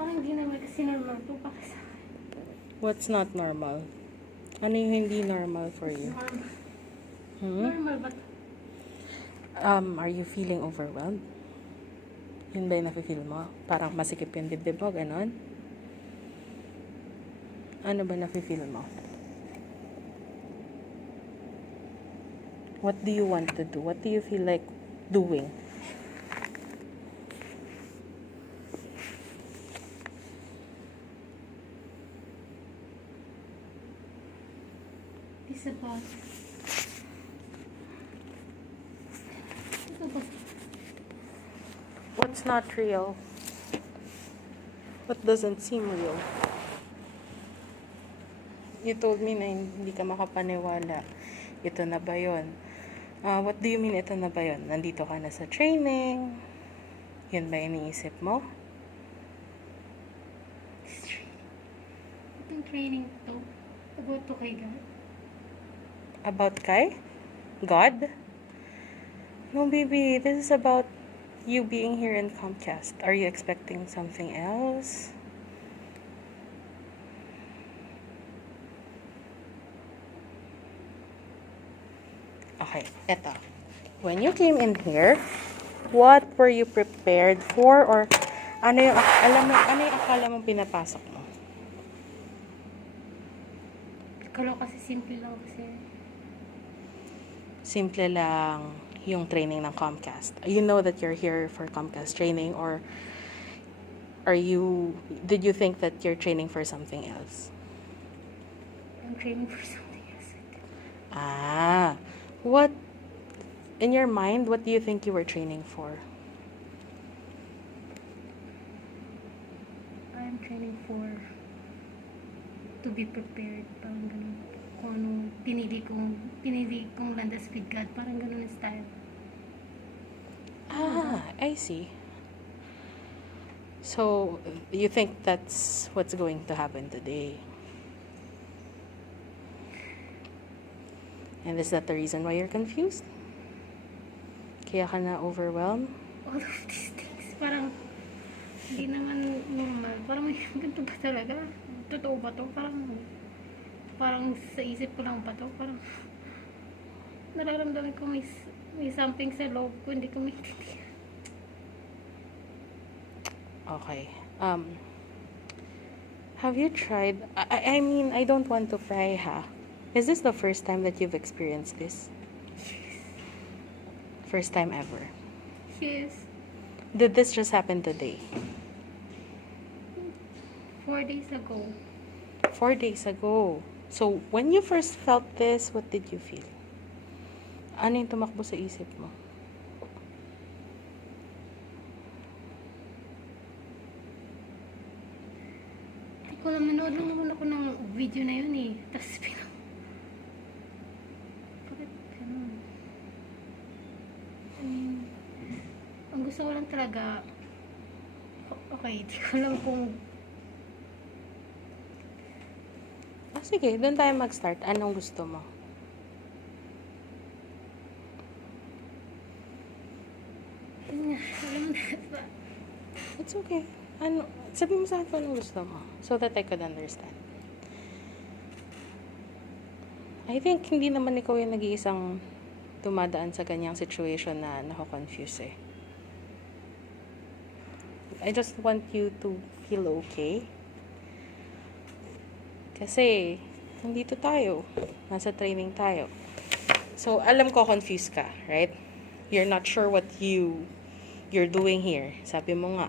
Parang hindi naman kasi normal po para sa akin. What's not normal? Ano yung hindi normal for you? Normal ba? Are you feeling overwhelmed? Yun ba yung nafe-feel mo? Parang masikip yung dibdib mo, ganon? Ano ba nafe-feel mo? What do you want to do? What do you feel like doing? It's about... Ito ba? What's not real? What doesn't seem real? You told me na hindi ka makapaniwala. Ito na ba yun? What do you mean ito na ba yun? Nandito ka na sa training? Yun ba iniisip mo? Itong training to, about to kay God. About kay? God? No, baby. This is about you being here in Comcast. Are you expecting something else? Okay, eto. When you came in here, what were you prepared for? Or ano yung akala mong pinapasok mo? Kala kasi simple lang kasi. Simple lang yung training ng Comcast. You know that you're here for Comcast training, or did you think that you're training for something else? I'm training for something else. What, in your mind, what do you think you were training for? I'm training for to be prepared. Parang ganun. Kung anong pinili kong landas with God. Parang ganun ang style. I see. So, you think that's what's going to happen today? And is that the reason why you're confused? Kaya ka na overwhelmed? All of these things. Parang hindi naman normal. Parang ganito ba talaga? Totoo ba to? Parang sa isip ko lang ba to? Parang nararamdaman ko may something sa loob ko. Hindi ko maintindihan. Okay. Have you tried... I mean, I don't want to pry, ha? Is this the first time that you've experienced this? First time ever? Yes. Did this just happen today? 4 days ago. 4 days ago. So, when you first felt this, what did you feel? Ano yung tumakbo sa isip mo? Hindi ko naman, nanood lang naman ako ng video na yun eh. Tapos bakit ganun? Ang gusto ko lang talaga, okay, hindi ko lang kung Sige, doon tayo mag-start. Anong gusto mo? alam mo na, It's okay. Sabi mo sa akin kung anong gusto mo, so that I could understand. I think hindi naman ikaw yung nag-iisang dumadaan sa ganyang situation na nako-confuse eh. I just want you to feel okay. Kasi, nandito tayo. Nasa training tayo. So, alam ko confused ka, right? You're not sure what you're doing here. Sabi mo nga.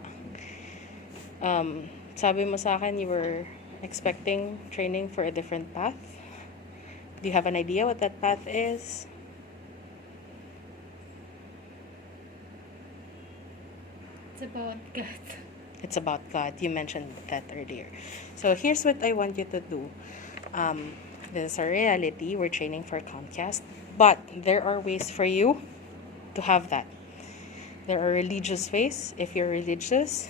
Sabi mo sa akin, you were expecting training for a different path. Do you have an idea what that path is? it's about God. It's about God. You mentioned that earlier. So here's what I want you to do. This is a reality. We're training for Comcast. But there are ways for you to have that. There are religious ways if you're religious.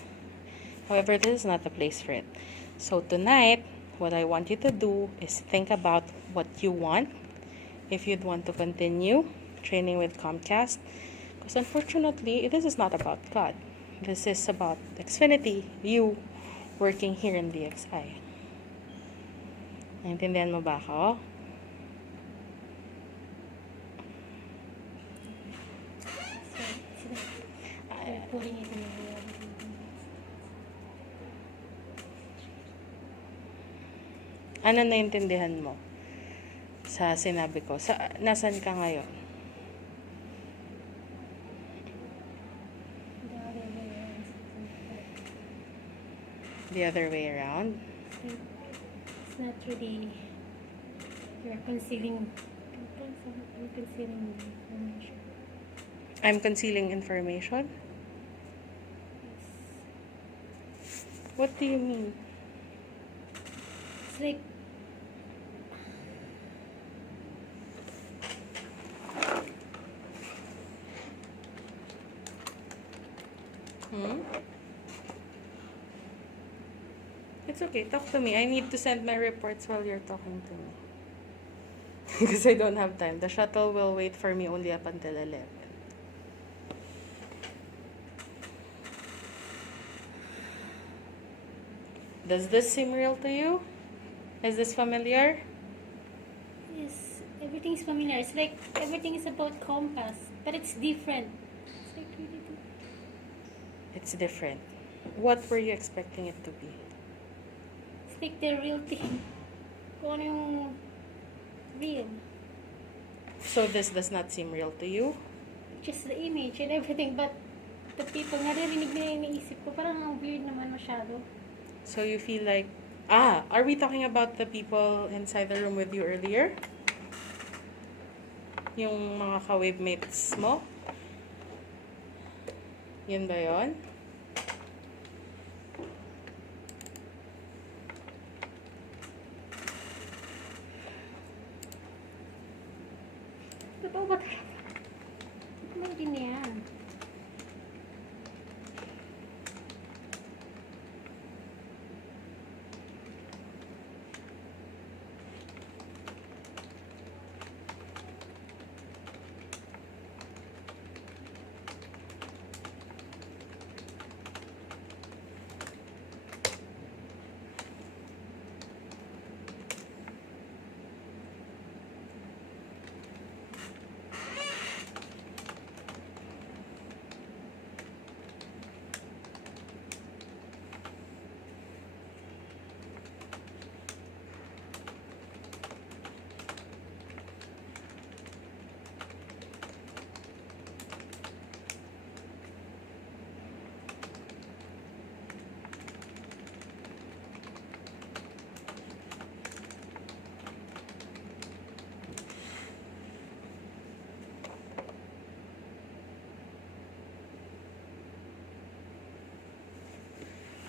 However, this is not the place for it. So tonight, what I want you to do is think about what you want. If you'd want to continue training with Comcast. Because unfortunately, this is not about God. This is about Xfinity, you working here in DXI. Naintindihan mo ba ako? So, they're putting it in the reality. Ano naintindihan mo sa sinabi ko? Nasaan ka ngayon? The other way around. The other way around? It's not really, you're concealing information. I'm concealing information? What do you mean? It's like, It's okay. Talk to me. I need to send my reports while you're talking to me. Because I don't have time. The shuttle will wait for me only up until 11. Does this seem real to you? Is this familiar? yes, everything's familiar. It's like everything is about compass, but it's different. It's like really different. It's different. What were you expecting it to be? It's like the real thing. Kung ano yung real. So this does not seem real to you? Just the image and everything, but the people, naririnig nila yung iniisip ko, parang ang weird naman masyado. So you feel like, are we talking about the people inside the room with you earlier? Yung mga ka-wave mates mo? Yun ba yun? Totoo ba talaga? Hindi ko maintindihan.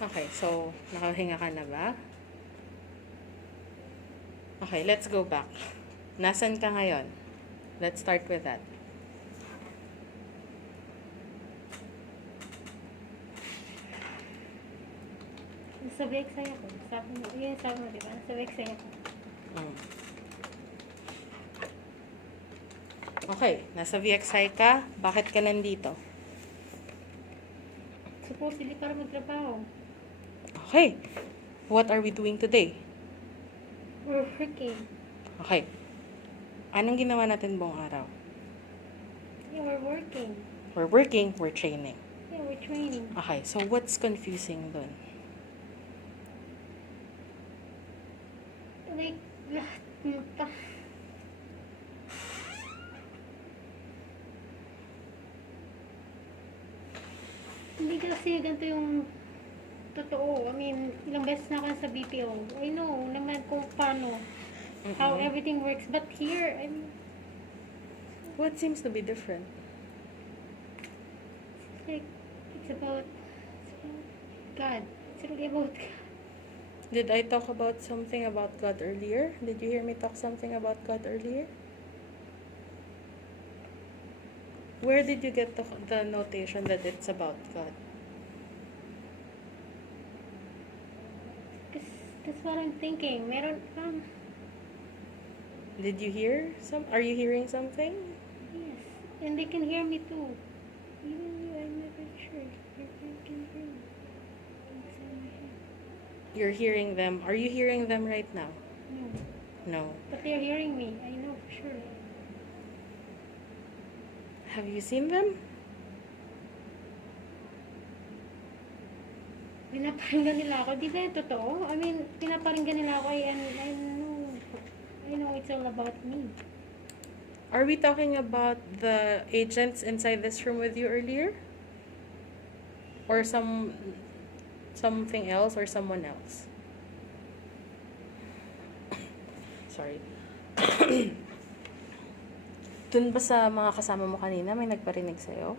Okay, so nakahinga ka na ba? Okay, let's go back. Nasaan ka ngayon? Let's start with that. Nasa Vexay ako. Sabi mo, yun sabi mo, diba? Nasa Vexay ako. Mm. Okay, nasa VXI ka. Bakit ka nandito? Supposedly para magtrabaho. Okay, what are we doing today? We're working. Okay, anong ginawa natin buong araw? Yeah, we're working. We're working, we're training. Yeah, we're training. Okay, so what's confusing dun? Like, lahat ng hindi kasi ganito yung totoo. I mean, ilang beses na ako sa BPO. I know naman kung paano, how everything works. But here, I mean, What seems to be different? it's like, it's about God. It's really about God. Did I talk about something about God earlier? Did you hear me talk something about God earlier? Where did you get the notation that it's about God? That's what I'm thinking. Meron, Did you hear some? Are you hearing something? yes. And they can hear me too. Even you, I'm never sure. You can hear me. Inside my head. you're hearing them. Are you hearing them right now? No. No. But they're hearing me. I know for sure. Have you seen them? Pinaparinggan nila ako. Di ba yung totoo? I mean, pinaparinggan nila ako. I know it's all about me. Are we talking about the agents inside this room with you earlier? Or something else or someone else? Sorry. Dun ba sa mga kasama mo kanina may nagparinig sa'yo?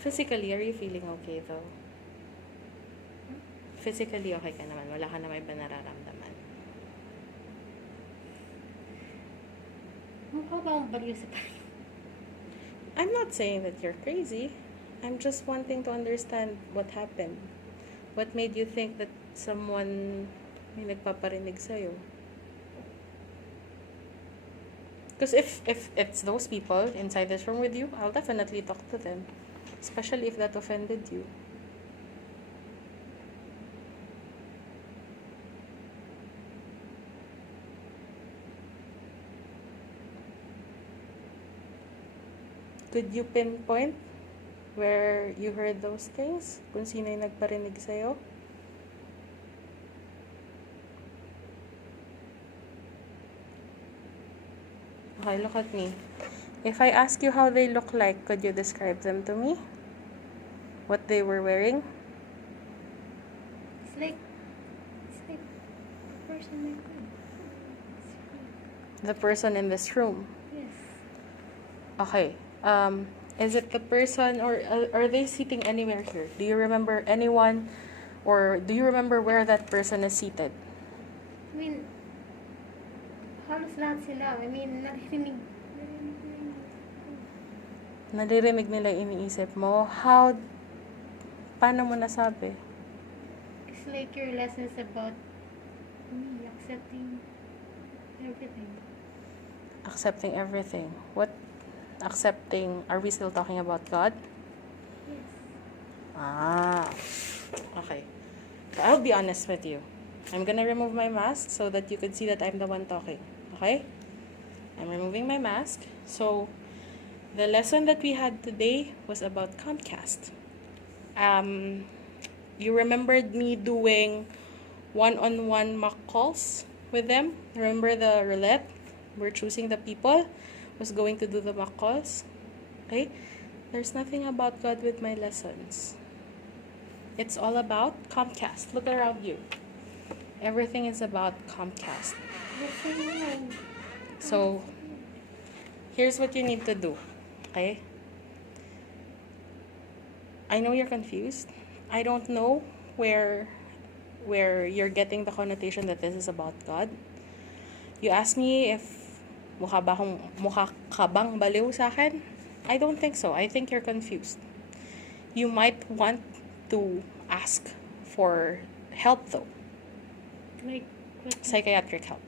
Physically, are you feeling okay though? Physically, okay ka naman. Wala ka naman iba nararamdaman. Mukha ba akong baliw sa parin? I'm not saying that you're crazy. I'm just wanting to understand what happened. What made you think that someone may nagpaparinig sa'yo? Because if it's those people inside this room with you, I'll definitely talk to them. Especially if that offended you. Could you pinpoint where you heard those things? Kung sino yung nagparinig sa'yo? Okay, look at me. If I ask you how they look like, could you describe them to me? What they were wearing? It's like a person like that. The person in this room. Yes. Okay. Is it the person or are they sitting anywhere here? Do you remember anyone or do you remember where that person is seated? I mean, halos lahat sila. I mean, Naririnig nila yung iniisip mo. Paano mo nasabi? it's like your lessons about me accepting everything. Accepting everything. What accepting? Are we still talking about God? Yes. Okay. So I'll be honest with you. I'm gonna remove my mask so that you could see that I'm the one talking. Okay? I'm removing my mask. So, the lesson that we had today was about Comcast. You remembered me doing one-on-one mock calls with them? Remember the roulette? We're choosing the people who's going to do the mock calls. Okay? There's nothing about God with my lessons. It's all about Comcast. Look around you. Everything is about Comcast. So, here's what you need to do. Okay? I know you're confused. I don't know where you're getting the connotation that this is about God. You ask me if mukha ka bang baliw sa akin? I don't think so. I think you're confused. You might want to ask for help though. Like, Psychiatric help.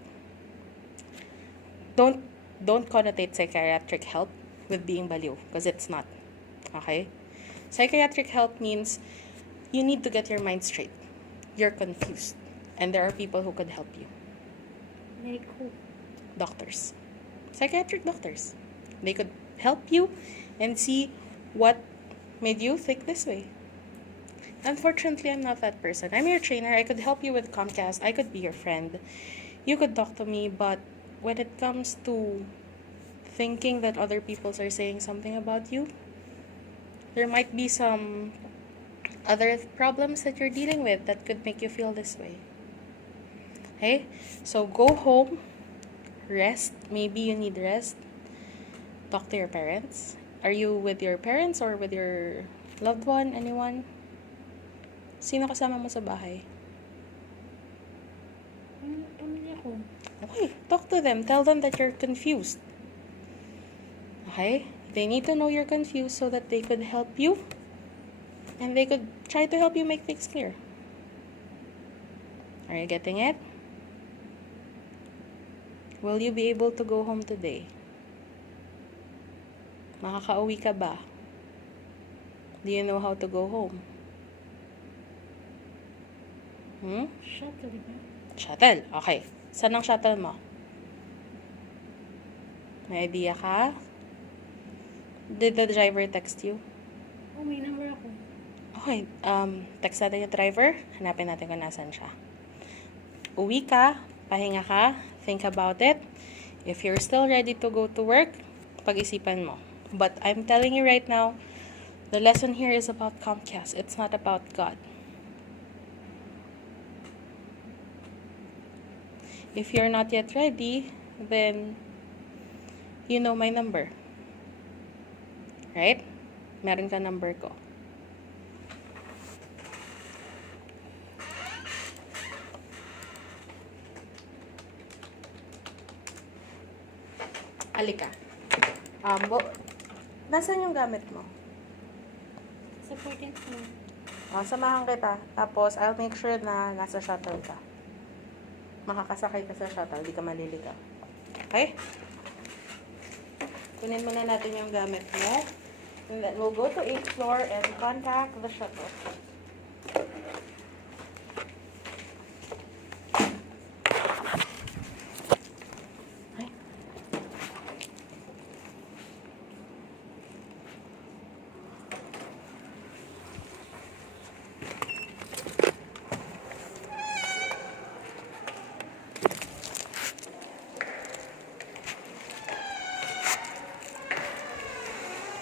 Don't connotate psychiatric help with being baliw because it's not. Okay? Psychiatric help means you need to get your mind straight. You're confused. And there are people who could help you. like who? Doctors. Psychiatric doctors. They could help you and see what made you think this way. Unfortunately, I'm not that person. I'm your trainer. I could help you with Comcast. I could be your friend. You could talk to me, but when it comes to thinking that other people are saying something about you, there might be some other problems that you're dealing with that could make you feel this way. Okay? So go home, rest. Maybe you need rest. Talk to your parents. Are you with your parents or with your loved one? Anyone? Sino kasama mo sa bahay? Pamilya ko. Okay, talk to them. Tell them that you're confused. Okay? They need to know you're confused so that they could help you. And they could try to help you make things clear. Are you getting it? Will you be able to go home today? Makakauwi ka ba? Do you know how to go home? Shuttle, diba? Shuttle. Okay. Saan ang shuttle mo? May idea ka? Did the driver text you? Oh, may number ako. Okay. Text natin yung driver. Hanapin natin kung nasan siya. Uwi ka. Pahinga ka. Think about it. If you're still ready to go to work, pag-isipan mo. But I'm telling you right now, the lesson here is about Comcast. It's not about God. If you're not yet ready, then you know my number. Right? Meron ka number ko. Alika. Nasaan yung gamit mo? Sa 14th floor. Samahan kita. Tapos, I'll make sure na nasa shuttle ka. Makakasakay ka sa shuttle. Di ka maliligaw. Okay? Kunin muna natin yung gamit mo. And then we'll go to 8th floor and contact the shuttle.